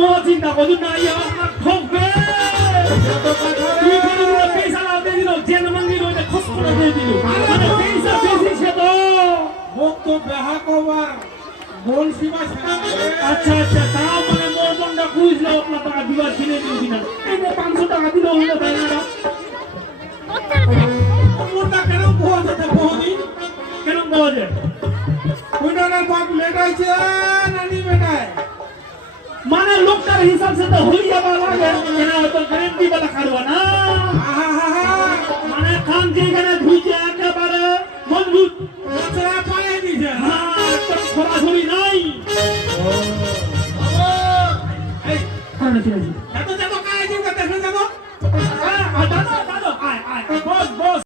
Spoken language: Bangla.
মো চিন্তা করুন না ইয়া আপনার ঠকবে পয়সা না দিয়ে দিল যে মন্দির ওইটা খোঁজ করে দিয়ে দিল মানে পয়সা বেশি সে তো মুখ তো বেহা কবার বল সীমা আচ্ছা আচ্ছা তাও মানে মোর মনটা বুঝলো আপনার টাকা দিবার কিনে দিল কিনা এই 500 টাকা দিল হলো তাই না মোরটা কেন কোয়া যেতে কোহনি কেন বলা যায় ওইটার বাপ মেটাইছে নানি মেটায় মানে লোকটার হিসাব সে তো হই যাবা লাগে এনা তো গ্যারান্টি वाला খারবা না মানে খান যে